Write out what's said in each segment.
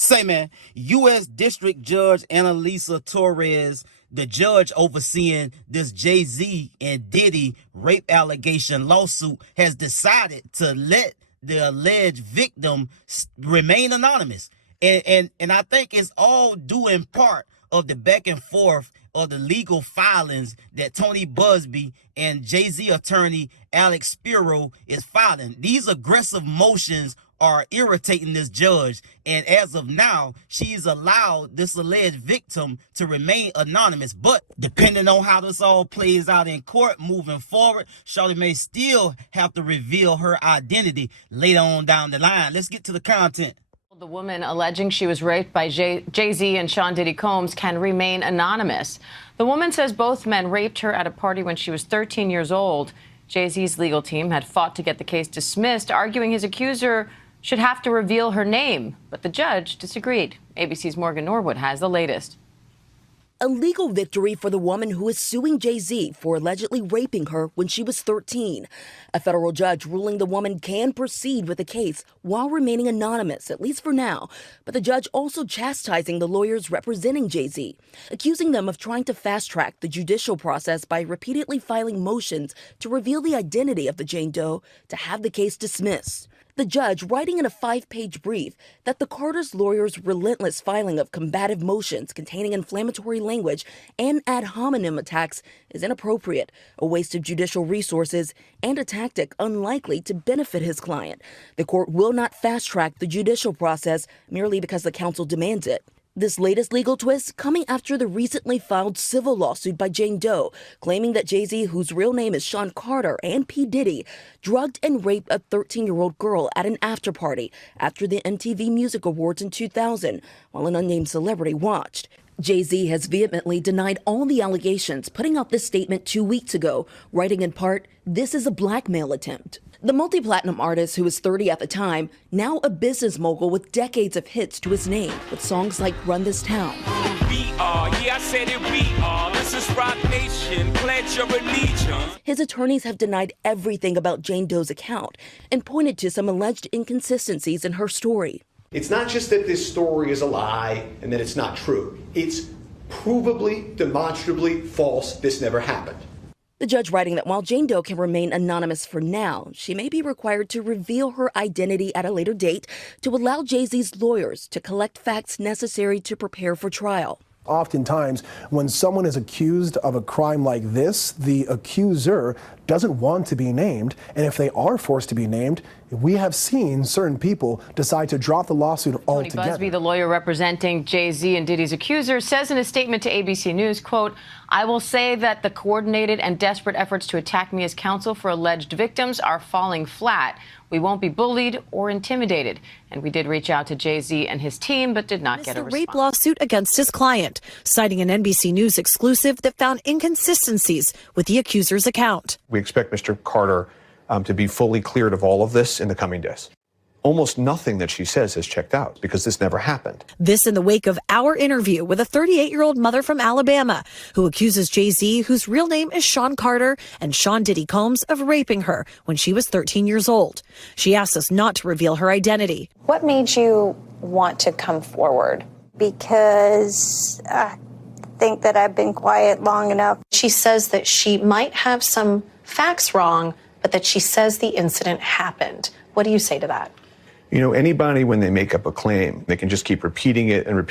Say, man, U.S. District Judge Annalisa Torres, the judge overseeing this JayZ and Diddy rape allegation lawsuit, has decided to let the alleged victim remain anonymous. And I think it's all due in part of the back and forth of the legal filings that Tony Busby and JayZ attorney Alex Spiro is filing. These aggressive motions are irritating this judge, and as of now, she's allowed this alleged victim to remain anonymous. But depending on how this all plays out in court moving forward, Shawty may still have to reveal her identity later on down the line. Let's get to the content. The woman alleging she was raped by JayZ and Sean Diddy Combs can remain anonymous. The woman says both men raped her at a party when she was 13 years old. JayZ's legal team had fought to get the case dismissed, arguing his accuser should have to reveal her name, but the judge disagreed. ABC's Morgan Norwood has the latest. A legal victory for the woman who is suing JayZ for allegedly raping her when she was 13. A federal judge ruling the woman can proceed with the case while remaining anonymous, at least for now. But the judge also chastising the lawyers representing JayZ, accusing them of trying to fast-track the judicial process by repeatedly filing motions to reveal the identity of the Jane Doe to have the case dismissed. The judge writing in a 5-page brief that the Carter's lawyers' relentless filing of combative motions containing inflammatory language and ad hominem attacks is inappropriate, a waste of judicial resources, and a tactic unlikely to benefit his client. The court will not fast-track the judicial process merely because the counsel demands it. This latest legal twist coming after the recently filed civil lawsuit by Jane Doe, claiming that JayZ, whose real name is Sean Carter, and P. Diddy, drugged and raped a 13-year-old girl at an after-party after the MTV Music Awards in 2000, while an unnamed celebrity watched. JayZ has vehemently denied all the allegations, putting out this statement 2 weeks ago, writing in part, "This is a blackmail attempt." The multi-platinum artist, who was 30 at the time, now a business mogul with decades of hits to his name, with songs like Run This Town. We are, yeah, I said it, we are. This is Rock Nation, pledge your allegiance. His attorneys have denied everything about Jane Doe's account and pointed to some alleged inconsistencies in her story. It's not just that this story is a lie and that it's not true. It's provably, demonstrably false. This never happened. The judge writing that while Jane Doe can remain anonymous for now, she may be required to reveal her identity at a later date to allow JayZ's lawyers to collect facts necessary to prepare for trial. Oftentimes, when someone is accused of a crime like this, the accuser doesn't want to be named, and if they are forced to be named, we have seen certain people decide to drop the lawsuit altogether. Tony Busby, the lawyer representing JayZ and Diddy's accuser, says in a statement to ABC News, quote, "I will say that the coordinated and desperate efforts to attack me as counsel for alleged victims are falling flat. We won't be bullied or intimidated." And we did reach out to JayZ and his team, but did not get a response. The rape lawsuit against his client, citing an NBC News exclusive that found inconsistencies with the accuser's account. We expect Mr. Carter to be fully cleared of all of this in the coming days. Almost nothing that she says has checked out because this never happened. This in the wake of our interview with a 38-year-old mother from Alabama who accuses JayZ, whose real name is Sean Carter, and Sean Diddy Combs of raping her when she was 13 years old. She asked us not to reveal her identity. What made you want to come forward? Because I think that I've been quiet long enough. She says that she might have some facts wrong, but that she says the incident happened. What do you say to that? You know, anybody, when they make up a claim, they can just keep repeating it and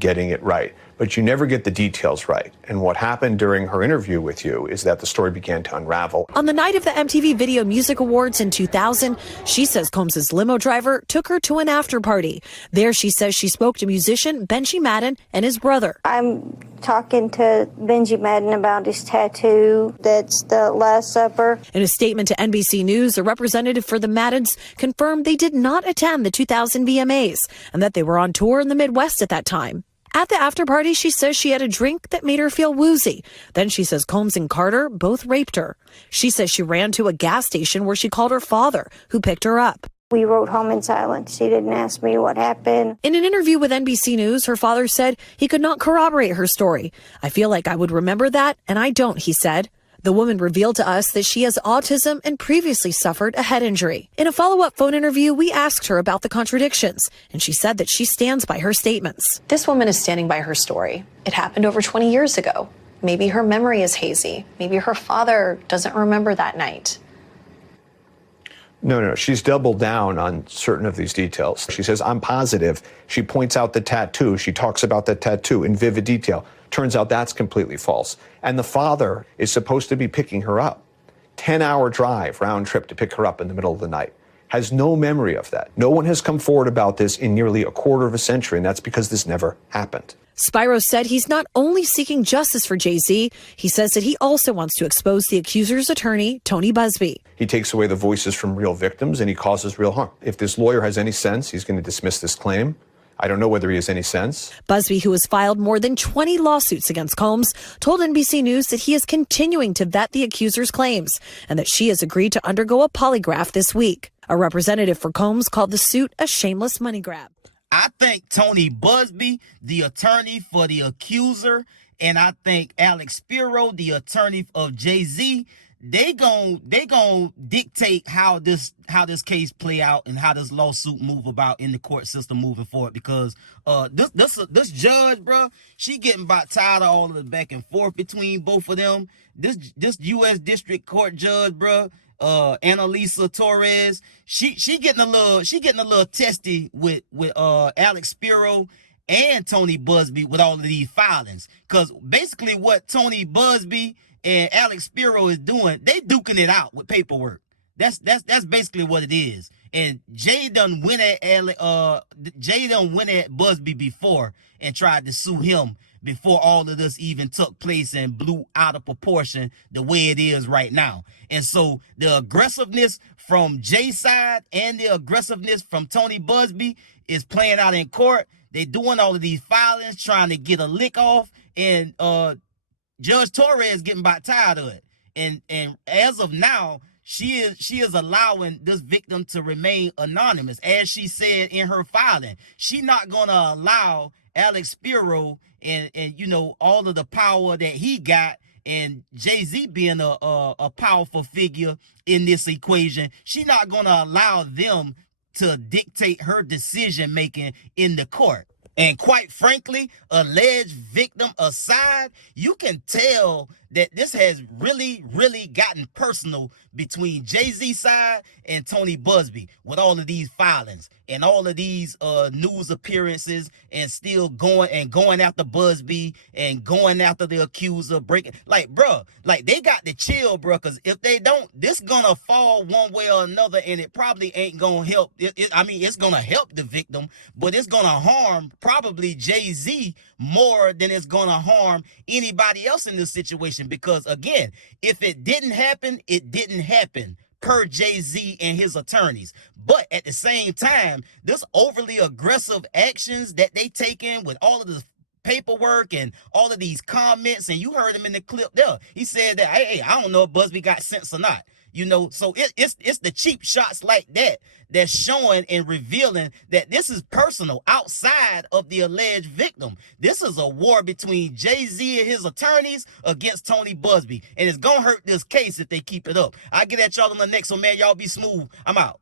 getting it right. But you never get the details right. And what happened during her interview with you is that the story began to unravel. On the night of the MTV Video Music Awards in 2000, she says Combs' limo driver took her to an after party. There she says she spoke to musician Benji Madden and his brother. I'm talking to Benji Madden about his tattoo. That's the Last Supper. In a statement to NBC News, a representative for the Maddens confirmed they did not attend the 2000 VMAs and that they were on tour in the Midwest at that time. At the after party, she says she had a drink that made her feel woozy. Then she says Combs and Carter both raped her. She says she ran to a gas station where she called her father, who picked her up. We rode home in silence. She didn't ask me what happened. In an interview with NBC News, her father said he could not corroborate her story. "I feel like I would remember that, and I don't," he said. The woman revealed to us that she has autism and previously suffered a head injury. In a follow-up phone interview, we asked her about the contradictions, and she said that she stands by her statements. This woman is standing by her story. It happened over 20 years ago. Maybe her memory is hazy. Maybe her father doesn't remember that night. No, she's doubled down on certain of these details. She says, I'm positive. She points out the tattoo. She talks about the tattoo in vivid detail. Turns out that's completely false. And the father is supposed to be picking her up. 10-hour drive, round trip to pick her up in the middle of the night. Has no memory of that. No one has come forward about this in nearly a quarter of a century, and that's because this never happened. Spiro said he's not only seeking justice for JayZ, he says that he also wants to expose the accuser's attorney, Tony Buzbee. He takes away the voices from real victims and he causes real harm. If this lawyer has any sense, he's going to dismiss this claim. I don't know whether he has any sense. Buzbee, who has filed more than 20 lawsuits against Combs, told NBC News that he is continuing to vet the accuser's claims and that she has agreed to undergo a polygraph this week. A representative for Combs called the suit a shameless money grab. I think Tony Buzbee, the attorney for the accuser, and I think Alex Spiro, the attorney of JayZ, they gon' dictate how this case play out and how this lawsuit move about in the court system moving forward. Because this judge, bro, she getting about tired of all of the back and forth between both of them. This U.S. District Court judge, bro, Annalisa Torres, she getting a little testy with Alex Spiro and Tony Buzbee with all of these filings. Cause basically what Tony Buzbee and Alex Spiro is doing, they duking it out with paperwork. That's basically what it is. And Jay done went at Buzbee before and tried to sue him before all of this even took place and blew out of proportion the way it is right now. And so the aggressiveness from Jay's side and the aggressiveness from Tony Buzbee is playing out in court. They doing all of these filings, trying to get a lick off, and Judge Torres getting about tired of it. And as of now, she is allowing this victim to remain anonymous. As she said in her filing, she's not gonna allow Alex Spiro and you know, all of the power that he got, and JayZ being a powerful figure in this equation, she's not gonna allow them to dictate her decision making in the court. And quite frankly, alleged victim aside, you can tell that this has really, really gotten personal between JayZ's side and Tony Buzbee with all of these filings and all of these news appearances, and still going after Buzbee and going after the accuser, breaking, like, bro, like, they got to chill, bro, because if they don't, this gonna fall one way or another, and it probably ain't gonna help. I mean, it's gonna help the victim, but it's gonna harm probably JayZ more than it's gonna harm anybody else in this situation. Because again, if it didn't happen, it didn't happen, per JayZ and his attorneys. But at the same time, this overly aggressive actions that they take in with all of the paperwork and all of these comments, and you heard him in the clip there, he said that, hey, I don't know if Buzbee got sense or not. You know, so it's the cheap shots like that that's showing and revealing that this is personal outside of the alleged victim. This is a war between JayZ and his attorneys against Tony Buzbee, and it's gonna hurt this case if they keep it up. I'll get at y'all on the next one, man. Y'all be smooth. I'm out.